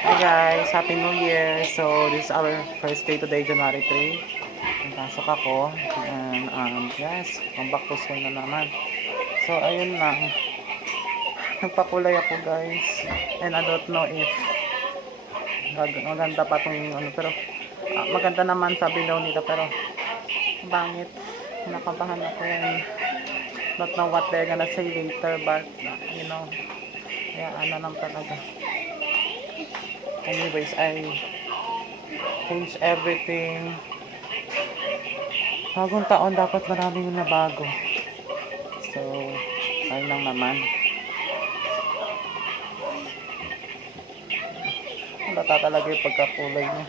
Hi guys, Happy New Year! So, this is our first day today, January 3. Pasok ako. And, yes, come back to school na naman. So, ayun lang. Nagpakulay ako guys. And I don't know if maganda pa itong ano, pero maganda naman sabi daw nila, pero bangit. Nakabahan ako and not know what they're gonna say later, but you know, kaya ano lang talaga. Anyways, I change everything. Bagong taon, dapat maraming na bago. So, ayun lang naman. Halata talaga yung pagkakulay niya.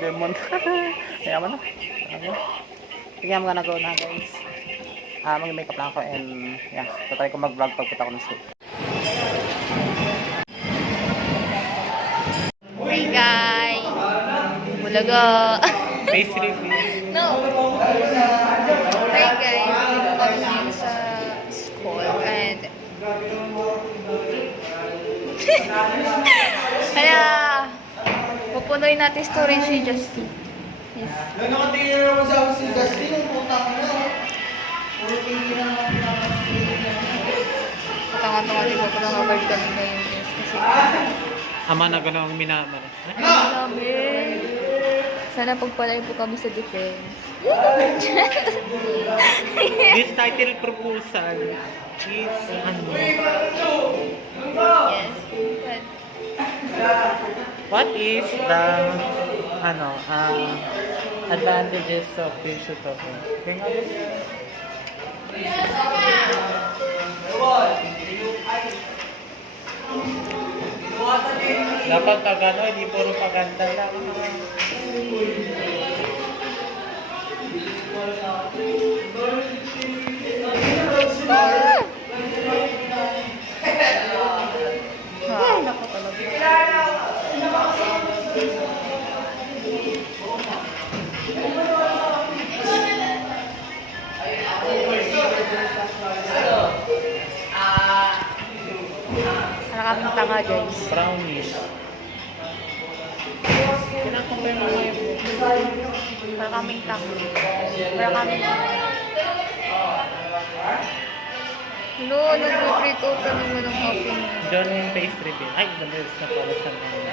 Demon. Kaya mo na. Tingnan mo na go na guys. Mag-makeup lang ako and yeah, tatry ko mag-vlog pagpunta ko ng school. Hey guys! Bulaga! Face review. No! Hey guys! Dito kami ngayon sa school and kaya pupunoy natin storage ni Justin. Yes. Nakatingin naman sa si Justin, ang putang na. Puro tingin na Patanga-tanga din ko lang award kami ngayon. Yes, kasi Ama na ganun ang minamara. namin. Sana pagpalay po kami sa defense. This title proposal is ano? Yes. What is the advantages of digital? Dapat pag ano, hindi puro paganda lang. Ay, naku talaga. Para kaming tanga, guys. Brownish. Kinakompare mo ngayon. Para kaming tanga. Para kaming tanga. Hello, nag-great opening mo ng opening. Diyan yung face reveal. Ay, the best na pala sa mga.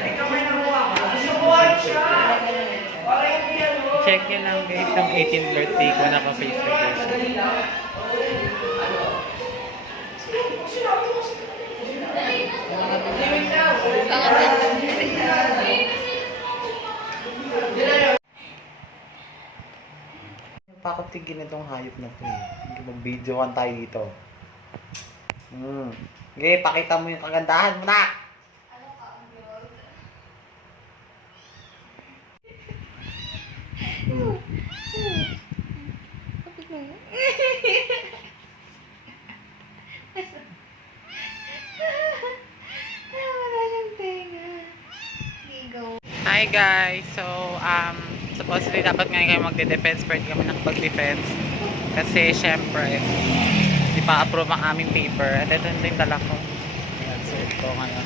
Check nyo lang guys yung 18th birthday ko na pa face reveal. Bakit tigil itong hayop na to eh? Mag-videoan tayo dito. Okay, pakita mo yung kagandahan mo na! Hi guys! So, supposedly dapat ngayon kayo magde-defense pero hindi kami nakapag-defense. Kasi syempre, di pa approve ang aming paper. At ito yung dala ko. Ayan, suot ko ngayon.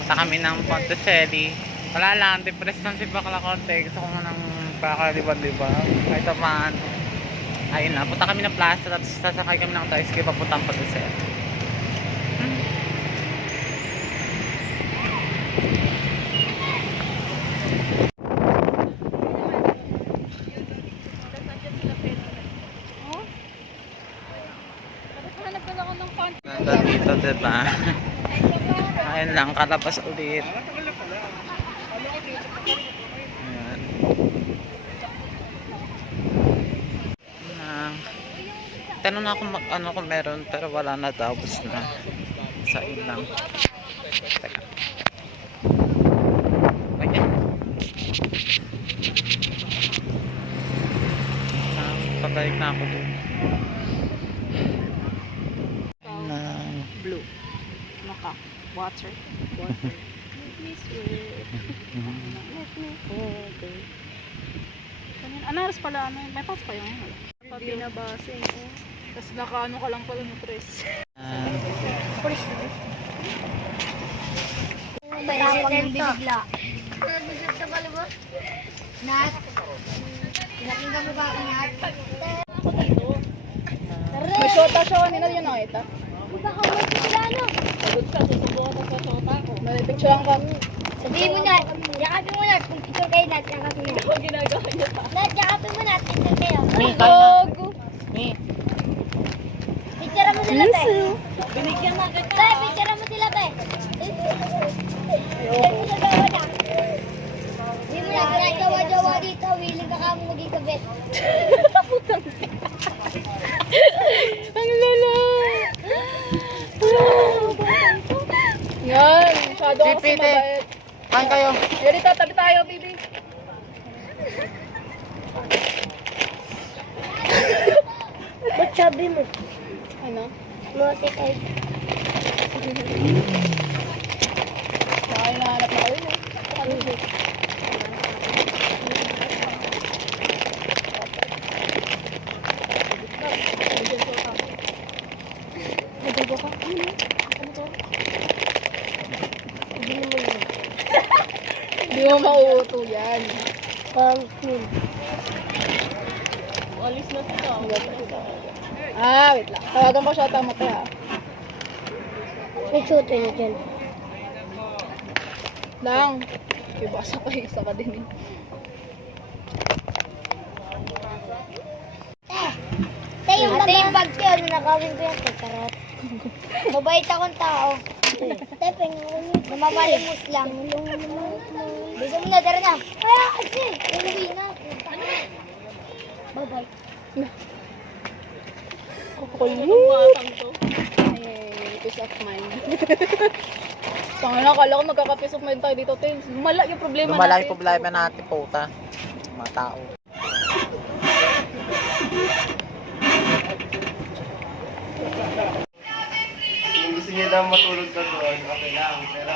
Punta kami ng Ponticelli. Wala lang, depressed lang si Bakla konti. Gusto ko nang pakaliban-liba. Kahit paano. Ayun na, punta kami ng plaza. Tapos sasakay kami ng tricycle papuntang Ponticelli. Dito, diba? Ayun lang, kalabas ulit. Ayan. Tanong na ako ano kung meron, pero wala na daw. Bus na. Sa lang. Teka. Ayan. Pabalik na ako doon. Blue. Naka. Water. Water. Let me sweet. Let me water. Ano oras pala? May pass pa yun? Binabasing. Tapos nakaano ka lang pala ng press. President to. Nag-usap ka pala ba? Nat? Pinakinggan mo ba ako, Nat? May shota siya kanina yun nakita. Baka mo sila ano? Sagot ka, susubukan ko sa shota ko. Malipicturean kami. Sabihin mo, Nat. Yakapin mo, Nat. Kung picture kayo, Nat. Yakapin mo. Ako ginagawa niya pa. Nat, yakapin mo, Nat. Picture kayo. Me. Picture mo sila, te. Binigyan na kita. Te, picture mo sila, te. Hindi mo nagawa na. Hindi mo nagawa-jawa dito. Willing ka kamo maging kabit. Ang lala. Yan, masyado ako kasi mabait. Kain kayo. Ayun dito, tabi tayo, baby. Ba't sabi mo? Ano? Mote kayo. Baka hinahanap na kayo, no? Hindi mo mauuto yan. Pumpkin. Alis na sila. Wait lang. Tawagan ko siya tama tayo. May shooter niya dyan. Lang. Ibasa ko isa ka din eh. Ate, yung bag ko, ano nakawin ko yan, karot. Mabait akong tao. Ate, namamalimos lang. Bisa mo na, tara na. Kaya kasi, uwi na. Bye-bye. Kukulit. Ay, peace of mind. Tanga na, akala ko magkaka-peace of mind tayo dito, Tins. Lumala yung problema natin. Lumala yung problema natin, puta. Mga tao. Kung gusto niya daw matulog ka doon, okay lang. Pero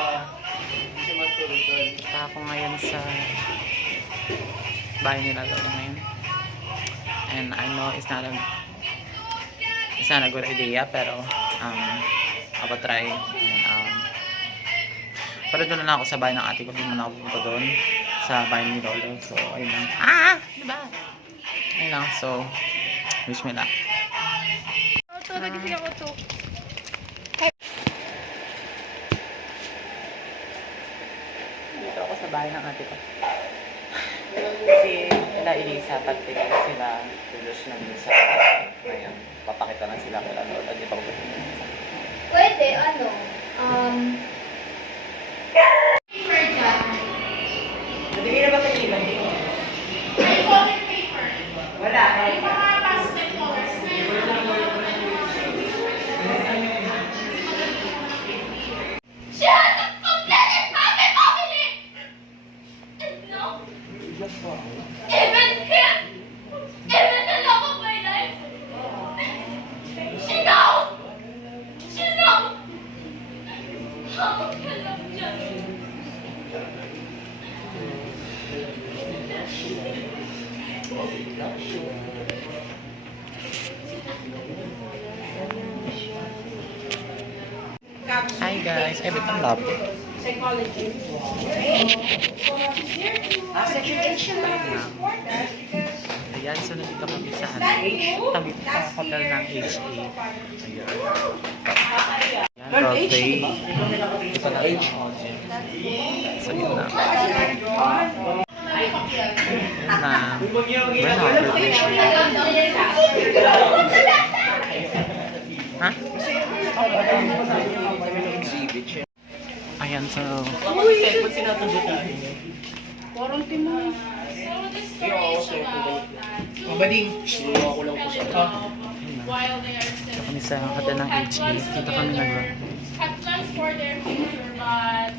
hindi siya matulog doon. Punta ako ngayon sa bahay nila Lola ngayon. And I know it's not a good idea, pero I will try. And, pero doon na lang ako sa bahay ng ate ko. Hindi mo na ako pupunta doon sa bahay ni Lolo. So, ayun lang. Diba? Ayun lang. So, wish me luck. Nagising ako to. Dito ako sa bahay ng ate ko. Kasi sila Elisa, pati sila Tulos ng Elisa. Ngayon, papakita na sila kila Lola. Di ba ko ba? Pwede, ano, Nadigay na ba sa ilan? Wala. Even him, even the love of my life, she knows how much I love you. Hi guys, everything love. Psychology. Ayan, so nandito kami sa tabi sa hotel ng HA. Ayan. Ayan, Broadway. Ito na HA. So yun na. Yun na. We're not graduation. Ha? Ayan, so... Mabading. Suruha ko lang po sa While they are Dito still kami sa hotel ng HA. Dito kami nag- had plans for their future, but